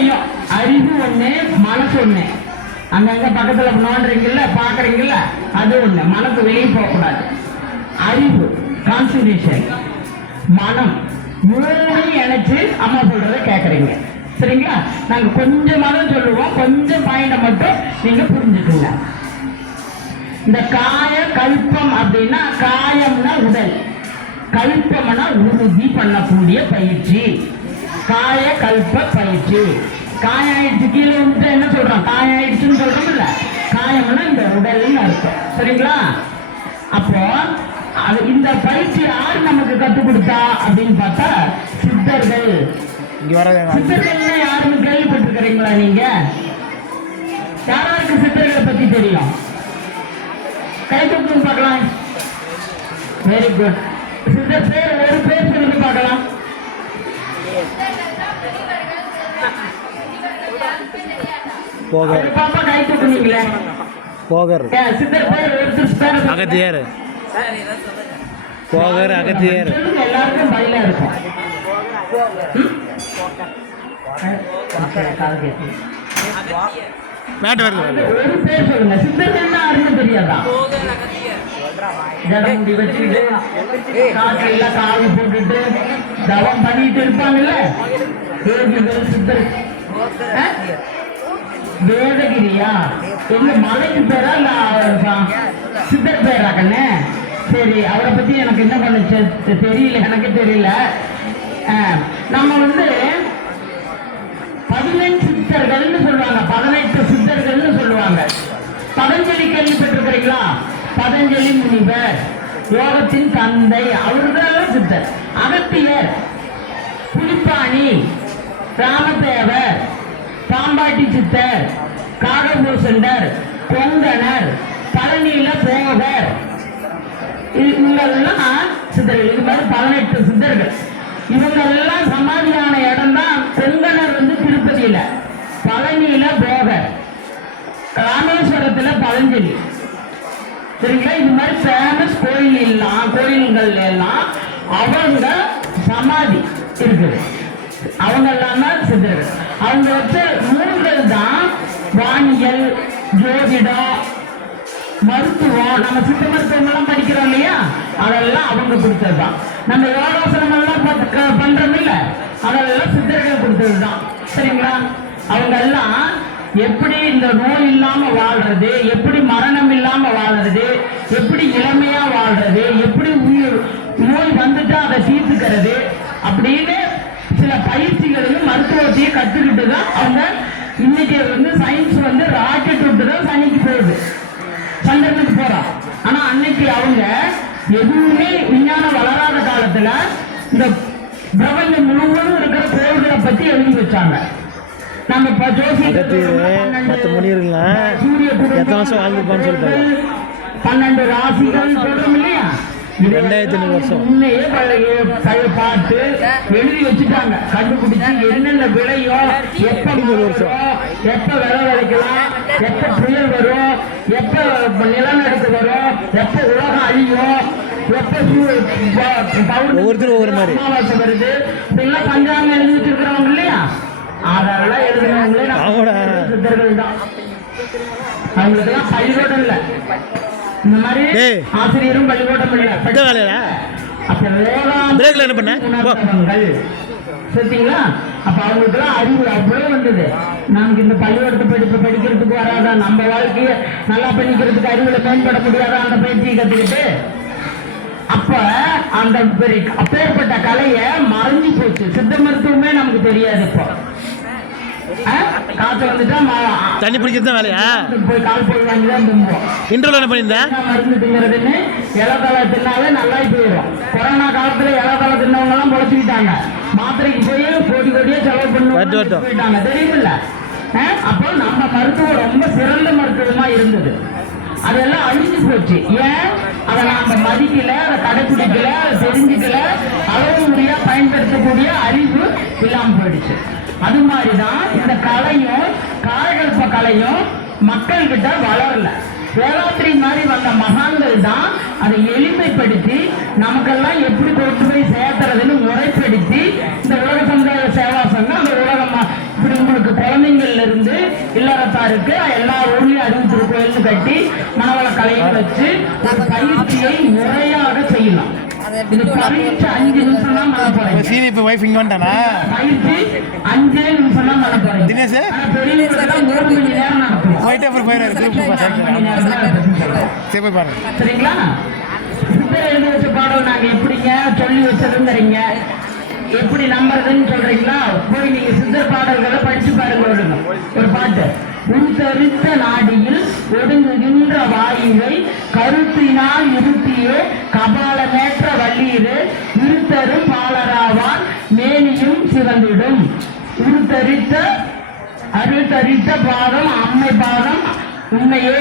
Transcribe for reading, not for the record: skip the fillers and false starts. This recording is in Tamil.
மூணையும் அறிவு ஒண்ணு மனசு ஒண்ணு. அங்கங்க பக்கத்துல நோண்டுறீங்கல்ல பாக்குறீங்கல்ல அது ஒண்ணு. மனசு வெளியே போகக்கூடாது. அறிவு கான்சன்ட்ரேஷன், மனம் மூணையும் இணைச்சு அம்மா சொல்றத கேட்கறீங்க. சரிங்களா? நாங்க கொஞ்சமா தான் சொல்லுவோம், கொஞ்சம் பாயிண்ட மட்டும் நீங்க புரிஞ்சுக்குங்க. இந்த காய கல்பம் அப்படின்னா, காயம்னா உடல், கல்பம்னா உறுதி பண்ணக்கூடிய பயிற்சி. காய கல்ப பயிற்சி. காயம் ஆயிடுச்சு கீழே வந்துட்டு என்ன சொல்றோம்? காயம் ஆயிடுச்சுன்னு சொல்றோம் இல்ல, காயம்னா இந்த உடல்னு அர்த்தம். சரிங்களா? அப்போ இந்த பயிற்சி யாரு நமக்கு கற்றுக் கொடுத்தா அப்படின்னு பார்த்தா சித்தர்கள். சித்தர்கள் யாருன்னு கேள்விப்பட்டிருக்கிறீங்களா நீங்க? யாராருக்கு சித்தர்களை பத்தி தெரியும்? கை தூக்குன்னு பார்க்கலாம். Very good. சித்தர் பேர் ஒரு பேர் சொல்லுங்க பார்க்கலாம். பாப்பா கை தூக்குனீங்களே. போகர். சித்தர் பேர் ஒரு அகத்தியர். போகர் அகத்தியர். எல்லாருக்கும் பயில இருக்கும். ஒரு பேர் சொல்லுங்க. சித்தர்கள் யாருன்னு தெரியாதா? முடி வச்சுட்டு காற்றையில காவி போட்டுட்டு தவம் பண்ணிட்டு இருப்பாங்கல்ல சித்தர். வேதகிரியா? எங்க மலைக்கு பேரா இல்ல சித்தர் பேரா கண்ணு? சரி, அவரை பத்தி எனக்கு என்ன பண்ணுச்சு தெரியல, எனக்கு தெரியல. நம்ம 18 சித்தர்கள்னு சொல்லுவாங்க, 18 சித்தர்கள்னு சொல்லுவாங்க. பதஞ்சலி கேள்விப்பட்டிருக்கிறீங்களா? பதஞ்சலி முனிவர் யோகத்தின் தந்தை, அவருதான் சித்தர். அகத்தியர், புலிப்பாணி, ராமதேவர், பாம்பாட்டி சித்தர், காகபூசண்டர், கொங்கணர், பழனியில போகர், இவங்கெல்லாம் சித்தர்கள். இது மாதிரி 18 சித்தர்கள். இவங்கெல்லாம் சமாதியான இடம் தான். கொங்கணர் திருப்பதியில, பழனியில போகர், ராமேஸ்வரத்துல பதஞ்சலி. சரிங்களா? இது மாதிரி ஃபேமஸ் கோயில்கள் எல்லாம் அவங்க சமாதி இருக்குது. அவங்க எல்லாமே சித்தர்கள். அவங்க வச்ச நூல்கள் தான் வானியல், ஜோதிடம், மருத்துவம். நம்ம சித்த மருத்துவம் எல்லாம் படிக்கிறோம் இல்லையா, அதெல்லாம் அவங்க கொடுத்ததுதான். நம்ம யோகாசனம் எல்லாம் பண்றோம் இல்ல, அதெல்லாம் சித்தர்கள் கொடுத்ததுதான். சரிங்களா? அவங்க எல்லாம் எப்படி இந்த நோய் இல்லாம வாழ்றது, எப்படி மரணம் இல்லாம வாழ்றது, எப்படி இளமையா வாழ்றது, எப்படி நோய் வந்துட்டா அதை தீர்த்துக்கிறது அப்படின்னு சில பயிற்சிகளையும் மருத்துவத்தையும் கற்றுக்கிட்டு தான் அவங்க இன்னைக்கு சயின்ஸ் ராக்கெட் விட்டு தான் சனிக்கு போகுது, சந்திரனுக்கு போறோம். ஆனா அன்னைக்கு அவங்க எதுவுமே விஞ்ஞானம் வளராத காலத்துல இந்த பிரபஞ்சம் முழுவதும் இருக்கிற கோள்களை பத்தி எழுதி வச்சாங்க. நம்ம இப்ப ஜோசியம் 12 ராசிகள் சொல்றோம் இல்லையா, 2000 வருஷம் முன்னையே பார்த்து எழுதி வச்சுட்டாங்க. கண்டுபிடிச்சு என்னென்ன விளையும், எப்ப எப்ப விளை விளைக்கலாம், எப்ப புயல் வரும், எப்ப நிலநடுக்கம் வரும், எப்ப உலகம் அழியும், எப்ப ஒவ்வொருத்தரும் ஒவ்வொரு மாதிரி அமாவாசை வருது, இதெல்லாம் பஞ்சாங்கம் எழுதி வச்சிருக்கிறவங்க இல்லையா, அதெல்லாம் எழுதுறவங்களே சித்தர்கள் தான். அவங்களுக்கு எல்லாம் பள்ளிக்கூடம் இல்லை, இந்த மாதிரி ஆசிரியரும் பள்ளிக்கூடம் இல்லை. சரிங்களா? அப்ப அவங்களுக்குலாம் அறிவு அவ்வளவு வந்தது. நமக்கு இந்த பள்ளிக்கூடத்தை படிக்கிறதுக்கு வராதா, நம்ம வாழ்க்கையை நல்லா பண்ணிக்கிறதுக்கு அறிவுல மேம்பட முடியாதா அந்த பயிற்சியை கத்துக்கிட்டு? அப்ப அந்த அப்பேற்பட்ட கலையை மறைஞ்சு போச்சு. சித்த மருத்துவமே நமக்கு தெரியாது. இப்போ காத்து வந்துட்டா தண்ணி பிடிக்கிறது வேலையா போய் கால் போய் வாங்கிதான் தும்போம். இன்டர்வியூ என்ன பண்ணியிருந்தேன்? மருந்து திங்கிறதுன்னு இலத்தலை தின்னாலே நல்லா போயிடும். கொரோனா காலத்துல இலத்தலை தின்னவங்க எல்லாம் பொழைச்சிக்கிட்டாங்க. மாத்திரைக்கு போய் கோடி கோடியே செலவு பண்ணி போயிட்டாங்க, தெரியுமில்ல? அப்போ நம்ம மருத்துவம் ரொம்ப சிறந்த மருத்துவமா இருந்தது. அதெல்லாம் அழிஞ்சு போச்சு. ஏன்? அதை நாம மதிக்கல, அதை கடைபிடிக்கல, அதை தெரிஞ்சுக்கல, அளவு முறையா பயன்படுத்தக்கூடிய அறிவு இல்லாம போயிடுச்சு. அது மாதிரிதான் இந்த கலையும் காயகல்ப கலையும் மக்கள் கிட்ட வளரல. வேதாத்திரி மாதிரி வந்த மகான்கள் தான் அதை எளிமைப்படுத்தி நமக்கெல்லாம் எப்படி கொண்டு போய் சேர்த்துறதுன்னு முறைப்படுத்தி இந்த உலக சமுதாய சேவா சங்கம் அந்த உலகம் இப்படி உங்களுக்கு குழந்தைங்கள்ல இருந்து இல்லறத்தாருக்கு எல்லா ஊர்லயும் அறிவு கோயில்னு கட்டி மனவள கலையை வச்சு ஒரு பயிற்சியை முறையாக செய்யலாம். இது பயிற்சி 5 நிமிஷம் தான் பண்ண போறேன். சீனி இப்போ வைஃப் இங்கே வந்துட்டானா? பயிற்சி 5 நிமிஷம் தான் பண்ண போறேன். தினேஷ் பெரியவர்கள் 3 மணி நேரம் நடத்துவோம். போயிட்டு அப்புறம் போயிடாரு குரூப் சரி போய் பாருங்க. சரிங்களா? சித்தர் எழுதி வச்ச பாடம் நாங்க எப்படிங்க சொல்லி வச்சதுங்கிறீங்க, எப்படி நம்புறதுன்னு சொல்றீங்களா? போய் நீங்க சித்தர் பாடல்களை படிச்சு பாருங்க. ஒரு பாட்டு, உருத்தரித்த நாடியில் ஒடுங்குகின்ற வாயுவை கருத்தினால் இருத்தியே கபாலமேற்ற வள்ளீரு இருத்தரும் பாலராவான் மேனியும் சிவந்திடும். அருத்தரித்த பாதம் அம்மை பாதம் உண்மையே